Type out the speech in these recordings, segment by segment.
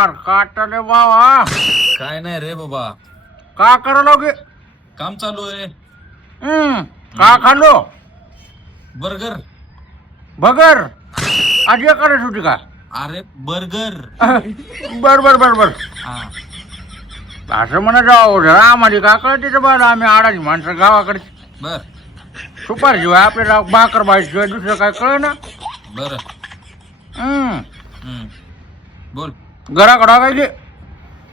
फार काटले बाबा. काय नाही रे बाबा, का करायला गे? काम चालू आहे. का खाल्लो? बर्गर. बगर आज करत होती का? अरे बर्गर. बर बर बर बर. हा असं म्हणा जाऊ आम्हाला का कळते बाळा, आम्ही आडाची माणसं गावाकडे. बर सुपारशिवाय आपल्याला भाकर भाजीशिवाय दुसरं काय कळ ना. बर. बोल. घराकडं काय गे?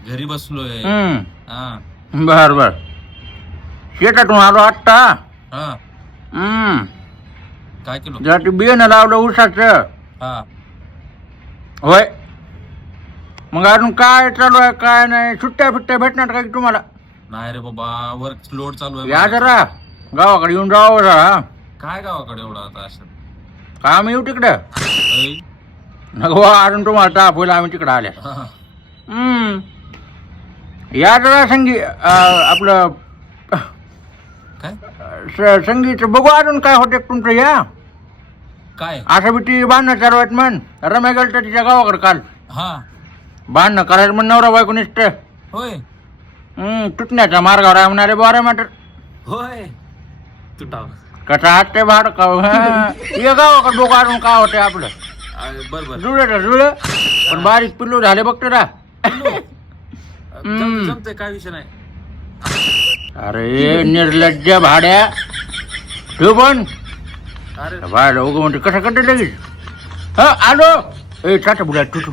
घरी बसलोय. हा बर बर. शेतातून आलो आत्ता. हा काय केलं? जरा ते बियाणं लावलं ऊसाचं. हा होय. मग अजून काय चालू आहे काय नाही? सुट्ट्या फिट्ट्या भेटणार का तुम्हाला? नाही रे बाबा, वर्क लोड चालू आहे. या जरा गावाकडे येऊन जावं जरा. काय गावाकडे एवढा आता असं? काम येऊ तिकडं ऐ, नको अजून तुम्हाला ताप होईल आम्ही तिकडं आल्या. हा. या जरा संगी आपलं काय संगीत बघू अजून काय होते तुमचं. या काय? असं बी ती बांधणं चालू आहेत म्हण. रम्या गेलं तर तिच्या गावाकडे काल हा बांधणं करायचं म्हण नवरा बायको निष्ठ. होय तुटण्याच्या मार्गावर आहे म्हणारे बारा मॅटर. होय तुटाव. कसं हात ते भाड का ये गावाकडे बघू अजून काय होते आपलं. बर बर. जुळलं जुळलं पण बारीक पिल्लू झाले बघते ना. जमतंय, काय विषय नाही. अरे निर्लज्ज भाड्या ठेव पण. अरे भाडं उगं म्हणते कसं करते लगेच. हा आलो. ए चाटा बुड्या तुटू.